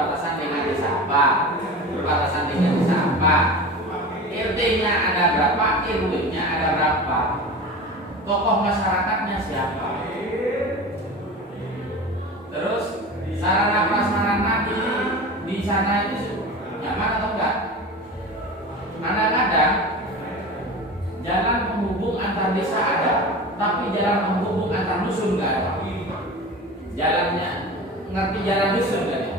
berbatasan dengan desa apa, berbatasan dengan desa apa, RT-nya ada berapa, RW-nya ada berapa, tokoh masyarakatnya siapa, terus sarana prasarana di sana itu nyaman atau enggak. Kadang-kadang jalan penghubung antar desa ada, tapi jalan penghubung antar dusun enggak ada. Jalannya ngerti jalan dusun kan ya?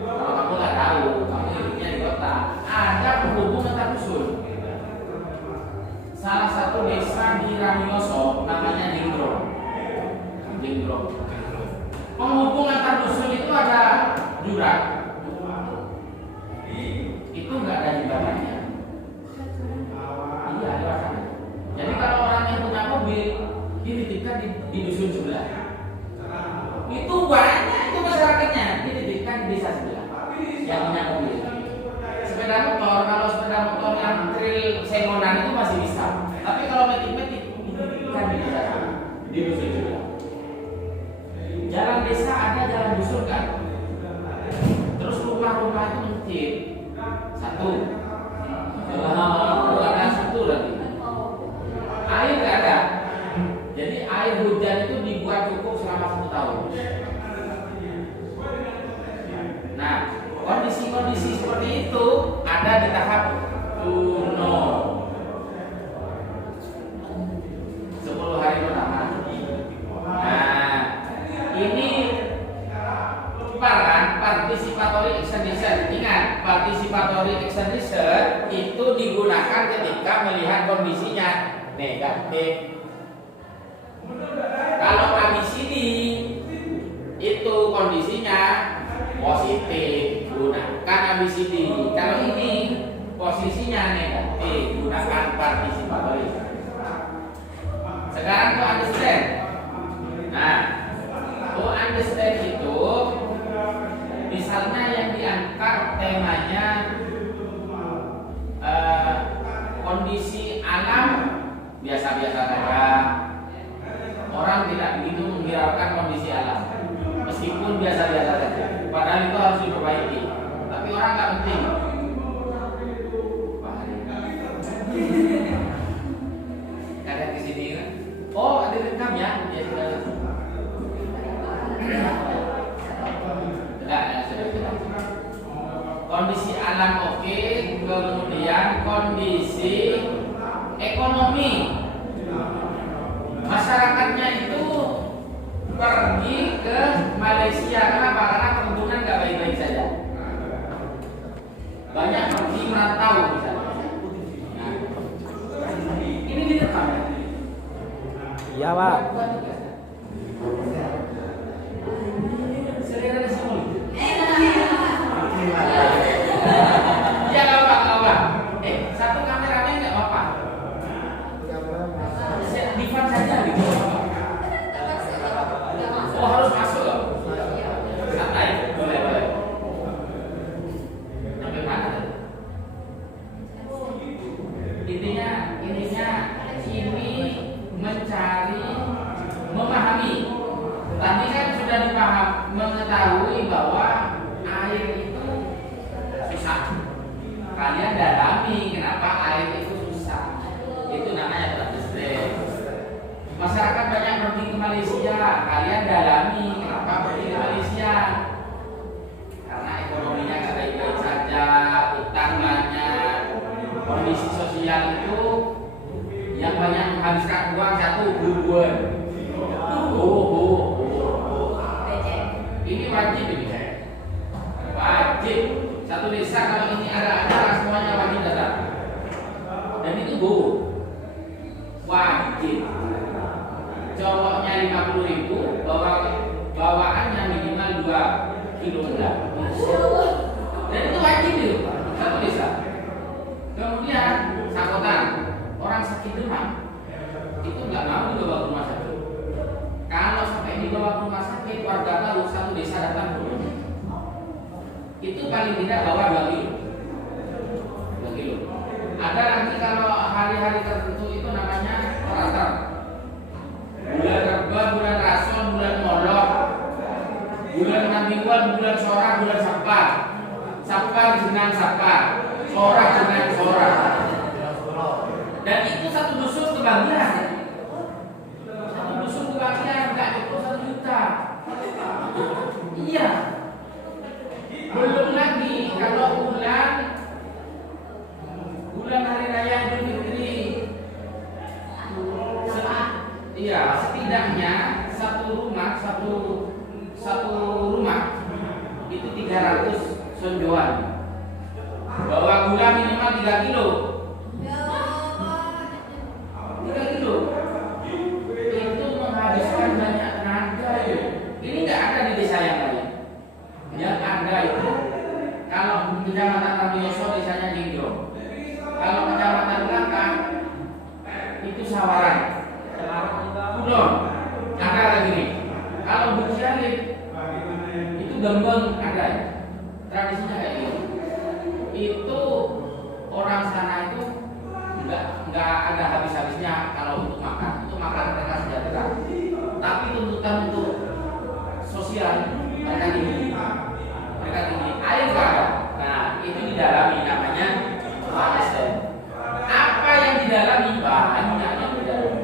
Kalau kamu nggak tahu, kamu hidupnya di kota, ada penghubung antar dusun. Salah satu desa di Ramioso namanya Jinggrong. Penghubung antar dusun itu ada jurang. Itu nggak ada jembatannya. Iya, ada sana. Jadi kalau orang yang punya mobil, dititipkan di dusun sebelah. Itu banyak itu masyarakatnya, dititipkan di desa sebelah yang punya mobil. Sepeda motor, kalau sepeda motor yang trail sengonan itu masih bisa. Tapi kalau metik-metik, dititipkan di desa sebelah, di dusun sebelah. Jalan desa ada, jalan dusun kan. Terus rumah-rumah itu masjid. Satu. Ada satu lagi. Air nggak ada. Jadi air hujan itu dibuat cukup selama 1 tahun. Nah, kondisi-kondisi seperti itu ada di tahap kuno. 10 hari pertama. Nah, ini participatory action research. Ingat, participatory action research itu digunakan ketika melihat kondisinya negatif. Kalau ABCD itu kondisinya positif, gunakan ABCD. Kalau ini posisinya negatif, gunakan participatory. Sekarang to understand. Nah, to understand itu misalnya yang diangkat temanya kondisi alam biasa-biasa saja. Orang tidak begitu menghiraukan kondisi alam, meskipun biasa-biasa saja. Padahal itu harus diperbaiki. Tapi orang nggak penting. Ada di sini kan? Oh, ada rekam ya? Ya sudah. Enggak, ya sudah. Kondisi alam oke, kemudian kondisi ekonomi. Masyarakatnya itu pergi ke Malaysia. Kenapa? Karena perkebunan nggak baik-baik saja. Banyak pergi merantau misalnya. Nah, ini direkam ya? Iya, Pak. Ya nggak apa-apa. Satu kameramen nggak apa-apa. Divan saja gitu. Oh, harus masuk loh. Santai, boleh. Sampai mana tadi? Intinya ini mencari, memahami. Tadi kan sudah mengetahui bahwa air itu susah. Kalian dalami kenapa air itu susah. Itu namanya understand. Masyarakat banyak pergi ke Malaysia. Kalian dalami kenapa pergi ke Malaysia. Karena ekonominya nggak baik-baik saja, utang banyak, kondisi sosial itu yang banyak menghabiskan uang satu ribuan. Ini wajib ini. Wajib. Satu desa kalau ini ada acara semuanya wajib datang. Dan itu wajib. Cowoknya 50.000, bawaannya minimal 2 kg. Dan itu wajib itu satu desa. Kemudian sakotan, orang sakit demam itu nggak mau dibawa ke rumah sakit. Kalau sampai dibawa ke rumah sakit, warga tahu satu desa datang dulu. Itu paling tidak bawa 2 kilo. Ada nanti kalau hari-hari tertentu itu namanya orator. Bulan Reba, bulan Rasul, bulan Molok, bulan Nabiwan, bulan Sora, bulan Sabar. Sapar jenang sapar, sorak jenang sorak. Dan itu satu dusun kebagian. Satu dusun kebagian nggak cukup 1 juta. Iya. Belum lagi kalau bulan hari raya Idul Fitri. Iya, setidaknya satu rumah itu 300 sonjoan. Bawa gula minimal 3 kilo. 3 kilo. Itu menghabiskan banyak tenaga ya. Ini nggak ada di desa yang lain. Yang ada itu kalau kecamatan Rabiyoso desanya Jinggo. Kalau kecamatan Belakang itu Sawaran. Kulon ada lagi nih. Kalau Bucialit itu Gembeng ada ya. Tradisinya kayak gitu. Itu orang sana itu nggak ada habis-habisnya kalau untuk makan. Itu makan mereka sejahtera. Tapi tuntutan untuk sosial mereka tinggi. Air nggak ada. Nah itu didalami namanya ASN. Apa yang didalami? Banyak yang didalami.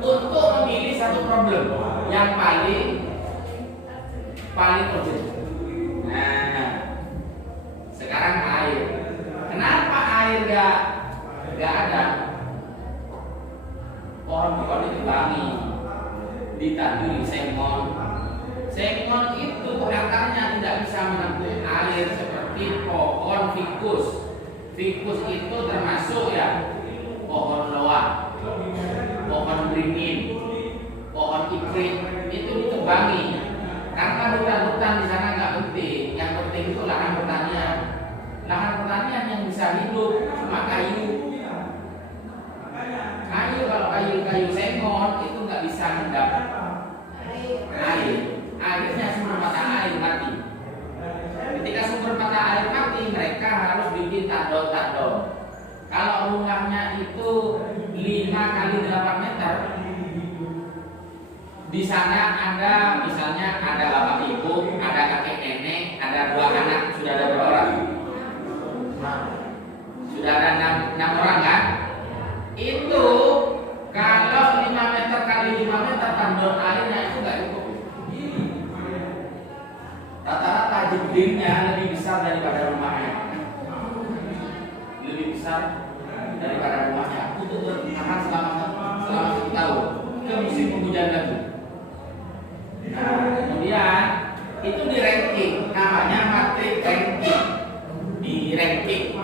Untuk memilih satu problem yang paling urgent. Nah, sekarang air. Kenapa air nggak ada? Pohon-pohon itu bangi, ditanduri semon. Semon itu akarnya tidak bisa menampung air seperti pohon fikus. Fikus itu termasuk ya pohon loa, pohon beringin, pohon ikrit itu ditebangi. Karena hutan-hutan di sana nggak penting, yang penting itu lahan pertanian. Lahan pertanian yang bisa hidup cuma kayu. Kalau kayu semon itu nggak bisa hidup. Akhirnya sumber mata air mati. Ketika sumber mata air mati, mereka harus bikin tandon-tandon. Kalau rumahnya itu 5 kali 8 meter, di sana ada misalnya ada bapak ibu, ada kakek nenek, ada 2 anak, sudah ada berapa orang? Sudah ada 6 orang kan? Itu kalau 5 meter kali 5 meter tandon airnya itu nggak cukup. Rata-rata jedingnya lebih besar daripada rumahnya. Lebih besar daripada rumahnya untuk bertahan selama 1 tahun ke musim penghujan lagi. Nah, kemudian itu di ranking, namanya matrik ranking, di ranking